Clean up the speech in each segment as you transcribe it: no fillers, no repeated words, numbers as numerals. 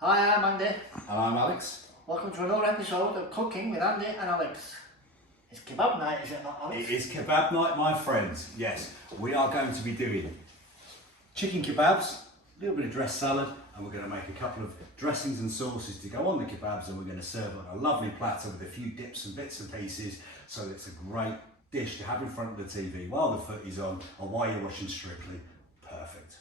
Hi, I'm Andy. And I'm Alex. Welcome to another episode of Cooking with Andy and Alex. It's kebab night, is it not, Alex? It is kebab night, my friends. Yes, we are going to be doing chicken kebabs, a little bit of dressed salad, and we're going to make a couple of dressings and sauces to go on the kebabs, and we're going to serve on a lovely platter with a few dips and bits and pieces, so it's a great dish to have in front of the TV while the footy's on or while you're watching Strictly. Perfect.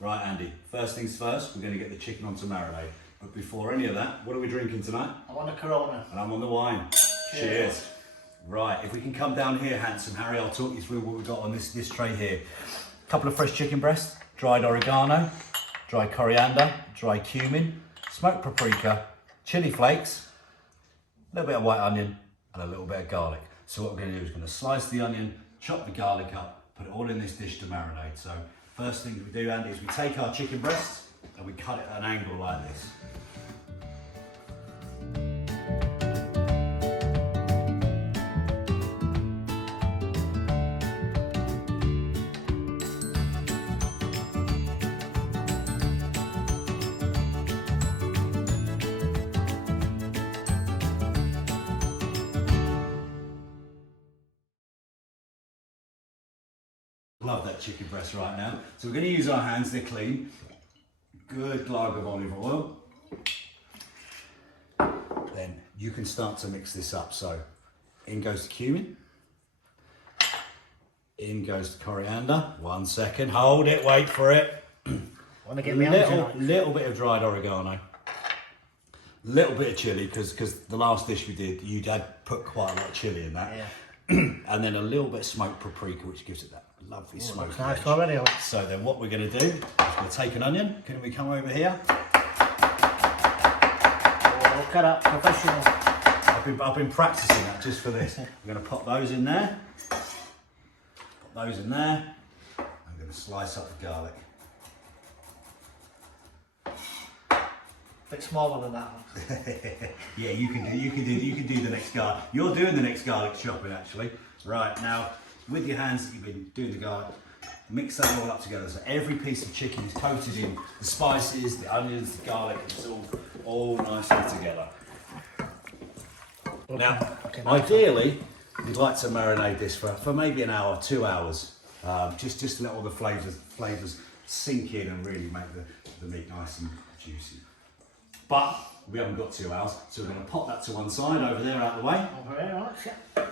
Right, Andy, first things first, we're going to get the chicken onto marinade. But before any of that, what are we drinking tonight? I want a Corona. And I'm on the wine. Cheers. Right, if we can come down here, handsome Harry, I'll talk you through what we've got on this tray here. A couple of fresh chicken breasts, dried oregano, dry coriander, dry cumin, smoked paprika, chili flakes, a little bit of white onion, and a little bit of garlic. So what we're going to do is we're going to slice the onion, chop the garlic up, put it all in this dish to marinate. So first thing we do, Andy, is we take our chicken breast and we cut it at an angle like this. Love that chicken breast right now. So we're going to use our hands, they're clean. Good glug of olive oil. Then you can start to mix this up. So in goes the cumin. In goes the coriander. 1 second, hold it, wait for it. Want to get me on Little bit of dried oregano. Little bit of chili, because the last dish we did, you had put quite a lot of chili in that. Yeah. And then a little bit of smoked paprika, which gives it that lovely smoke. Nice already, Alex. So then what we're going to do is we'll take an onion. Can we come over here? Oh, look at that, professional. I've been practicing that just for this. We're going to pop those in there. Pop those in there. I'm going to slice up the garlic. Bit smaller than that. Yeah, you can do the next garlic. You're doing the next garlic chopping actually. Right, now with your hands that you've been doing the garlic, mix that all up together. So every piece of chicken is coated in the spices, the onions, the garlic, it's all nicely together. Now, ideally, we'd like to marinate this for maybe an hour, 2 hours. Just to let all the flavours sink in and really make the meat nice and juicy. But we haven't got 2 hours, so we're going to pop that to one side over there out the way. Over here, Alex, yeah.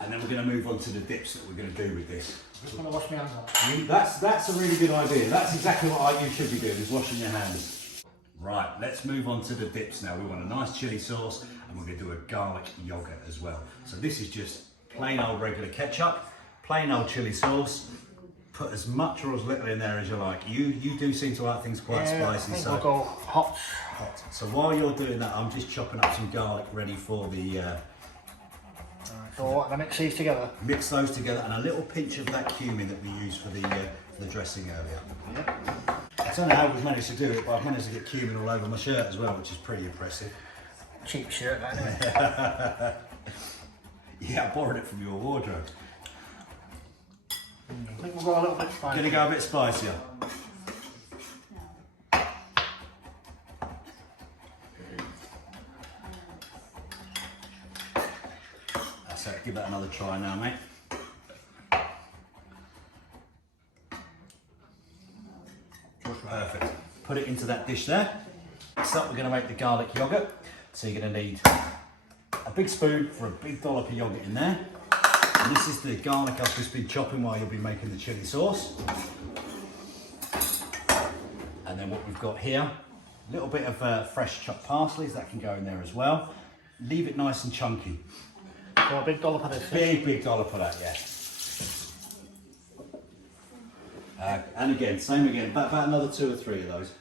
And then we're going to move on to the dips that we're going to do with this. I'm just going to wash my hands off. That's a really good idea. That's exactly what you should be doing, is washing your hands. Right, let's move on to the dips now. We want a nice chili sauce, and we're going to do a garlic yogurt as well. So this is just plain old regular ketchup, plain old chili sauce. Put as much or as little in there as you like. You do seem to like things quite spicy. I think so we'll go hot. So while you're doing that, I'm just chopping up some garlic ready for the... So what, I mix these together? Mix those together, and a little pinch of that cumin that we used for the dressing earlier. Yeah. I don't know how we've managed to do it, but I've managed to get cumin all over my shirt as well, which is pretty impressive. Cheap shirt, anyway. Yeah, I borrowed it from your wardrobe. I think we'll go a little bit spicy. Gonna go a bit spicier. That's it, give that another try now, mate. Perfect. Put it into that dish there. Next up, we're gonna make the garlic yogurt. So you're gonna need a big spoon for a big dollop of yogurt in there. And this is the garlic I've just been chopping while you'll be making the chili sauce. And then what we've got here, a little bit of fresh chopped parsley, that can go in there as well. Leave it nice and chunky. So a big dollop of this. Big dollop of that, yeah. And again, same again, about another 2 or 3 of those.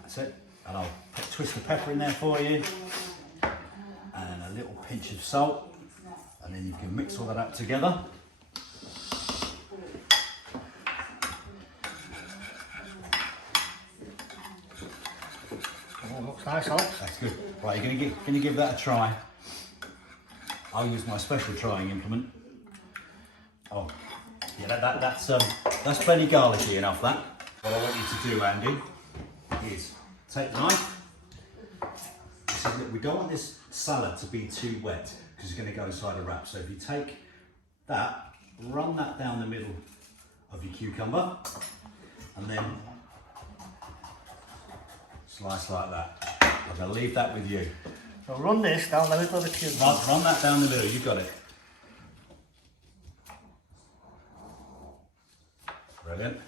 That's it. And I'll twist the pepper in there for you. And a little pinch of salt, and then you can mix all that up together. Oh, looks nice, Alex. That's good. Right, you're going to give that a try. I'll use my special trying implement. Oh, yeah, that's plenty garlicky enough, that. What I want you to do, Andy, is take the knife. So that we don't want this salad to be too wet because it's going to go inside a wrap. So if you take that, run that down the middle of your cucumber, and then slice like that. I'm going to leave that with you. So run this down the middle of the cucumber. Run that down the middle, you got it. Brilliant.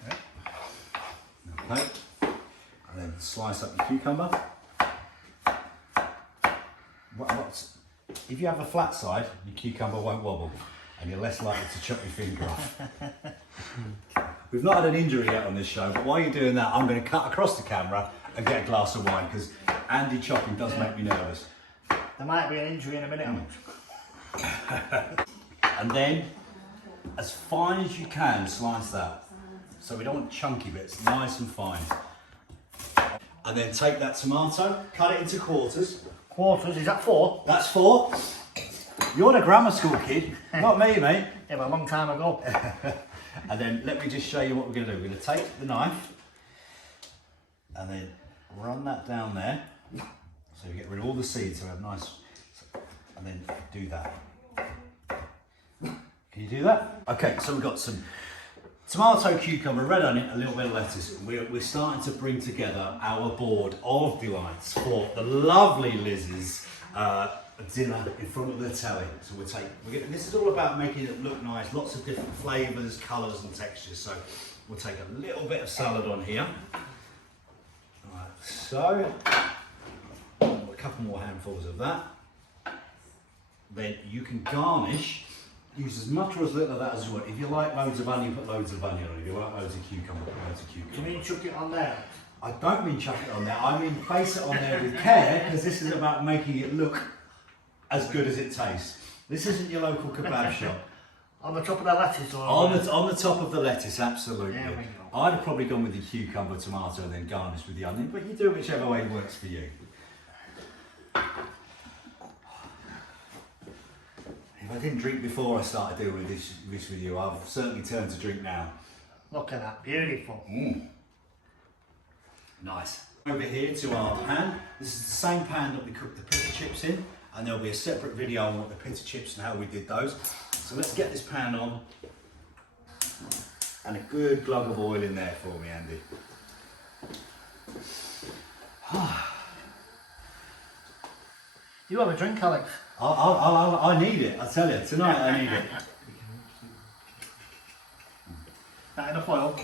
Okay. And then slice up your cucumber. If you have a flat side, your cucumber won't wobble and you're less likely to chop your finger off. We've not had an injury yet on this show, but while you're doing that, I'm going to cut across the camera and get a glass of wine because Andy chopping does make me nervous. There might be an injury in a minute. And then, as fine as you can, slice that. So we don't want chunky bits, nice and fine. And then take that tomato, cut it into quarters. Quarters, is that 4? That's 4. You're a grammar school kid, not me, mate. Yeah, but a long time ago. And then let me just show you what we're going to do. We're going to take the knife and then run that down there. So we get rid of all the seeds, so we have nice, and then do that. Can you do that? Okay, so we've got some tomato, cucumber, red onion, a little bit of lettuce. We're starting to bring together our board of delights for the lovely Liz's dinner in front of the telly. So this is all about making it look nice, lots of different flavours, colours and textures. So we'll take a little bit of salad on here. Like so. A couple more handfuls of that. Then you can garnish. Use as much or as little of that as you want. If you like loads of onion, put loads of onion on it. If you like loads of cucumber, put loads of cucumber. Do you mean chuck it on there? I don't mean chuck it on there. I mean place it on there with care because this is about making it look as good as it tastes. This isn't your local kebab shop. On the top of the lettuce? Or on the top of the lettuce, absolutely. Yeah, I'd have probably gone with the cucumber, tomato and then garnish with the onion, but you do it whichever way works for you. If I didn't drink before I started doing this with you, I've certainly turned to drink now. Look at that, beautiful. Nice. Over here to our pan. This is the same pan that we cooked the pita chips in, and there'll be a separate video on what the pita chips and how we did those. So let's get this pan on, and a good glug of oil in there for me, Andy. You have a drink, Alex? I need it, I tell you, tonight I need it. That enough oil?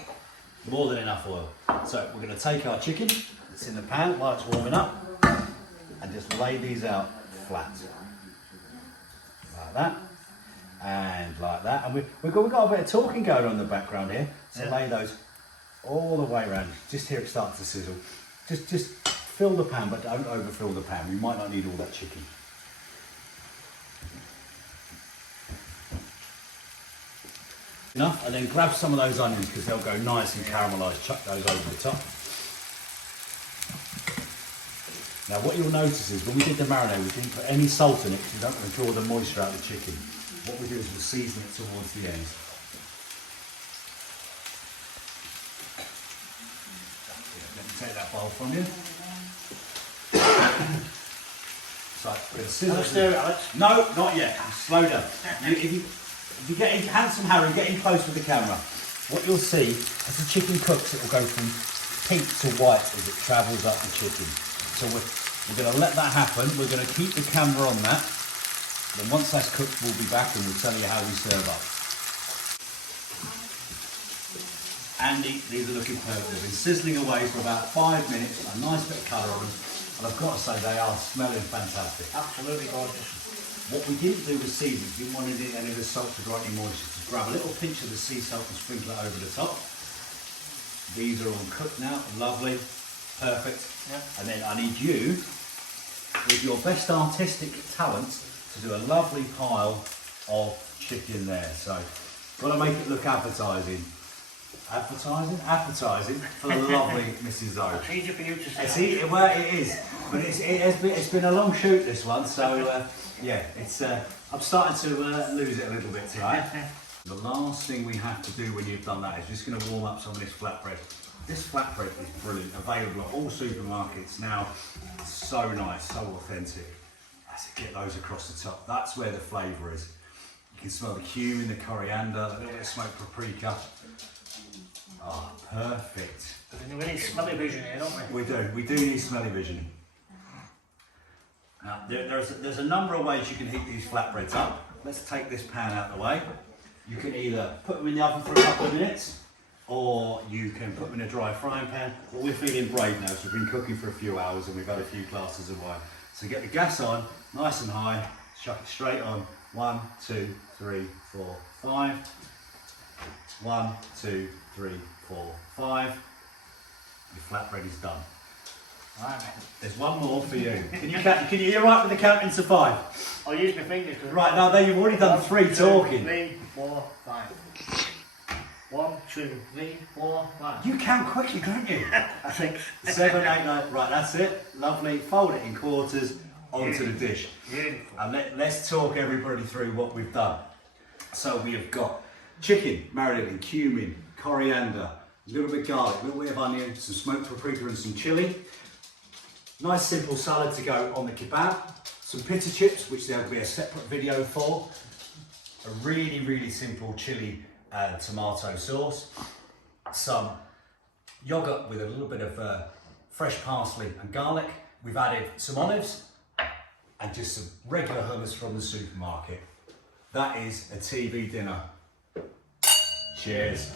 More than enough oil. So we're going to take our chicken that's in the pan while it's warming up and just lay these out flat. Like that and like that. And we've got a bit of talking going on in the background here. So lay those all the way around. Just hear it start to sizzle. Just fill the pan, but don't overfill the pan. We might not need all that chicken. Enough, and then grab some of those onions because they'll go nice and caramelised. Chuck those over the top. Now what you'll notice is when we did the marinade, we didn't put any salt in it because we don't want to draw the moisture out of the chicken. What we do is we'll season it towards the end. Let me take that bowl from you. So, we're going to sizzle. Stir it, Alex? No, not yet. Slow down. If you get in, handsome Harry, get in close with the camera. What you'll see, as the chicken cooks, it will go from pink to white as it travels up the chicken. So we're going to let that happen. We're going to keep the camera on that. Then once that's cooked, we'll be back and we'll tell you how we serve up. Andy, these are looking perfect. They've been sizzling away for about 5 minutes. A nice bit of colour on them. And I've got to say, they are smelling fantastic. Absolutely gorgeous. What we didn't do was season. We didn't want any of the salt to draw any moisture. Just grab a little pinch of the sea salt and sprinkle it over the top. These are all cooked now. Lovely. Perfect. Yeah. And then I need you, with your best artistic talent, to do a lovely pile of chicken there. So, got to make it look appetising. Appetizing for the lovely Mrs. O. It's easy for you to say. See, well, it is, but it's been a long shoot, this one. So yeah, I'm starting to lose it a little bit tonight. The last thing we have to do when you've done that is just going to warm up some of this flatbread. This flatbread is brilliant, available at all supermarkets now. So nice, so authentic. That's it, get those across the top. That's where the flavour is. You can smell the cumin, the coriander, a little bit of smoked paprika. Oh, perfect. We need smelly vision here, don't we? We do need smelly vision. Now, there's a number of ways you can heat these flatbreads up. Let's take this pan out of the way. You can either put them in the oven for a couple of minutes, or you can put them in a dry frying pan. But we're feeling brave now, so we've been cooking for a few hours and we've had a few glasses of wine. So get the gas on, nice and high, chuck it straight on. 1, 2, 3, 4, 5. 1, 2, 3, 4, 5. Your flatbread is done. Right. There's one more for you. Can you hear right with the counting to 5? I'll use my fingers. Right, now there you've already done 3 talking. 3, 4, 5. 1, 2, 3, 4, 5. You count quickly, can't you? I think. 7, 8, 9. Right, that's it. Lovely. Fold it in quarters onto the dish. Beautiful. And let's talk everybody through what we've done. So we have got chicken marinated in cumin, coriander, a little bit of garlic, a little bit of onion, some smoked paprika and some chilli. Nice simple salad to go on the kebab. Some pita chips, which there will be a separate video for. A really, really simple chili and tomato sauce. Some yogurt with a little bit of fresh parsley and garlic. We've added some olives and just some regular hummus from the supermarket. That is a TV dinner. Cheers.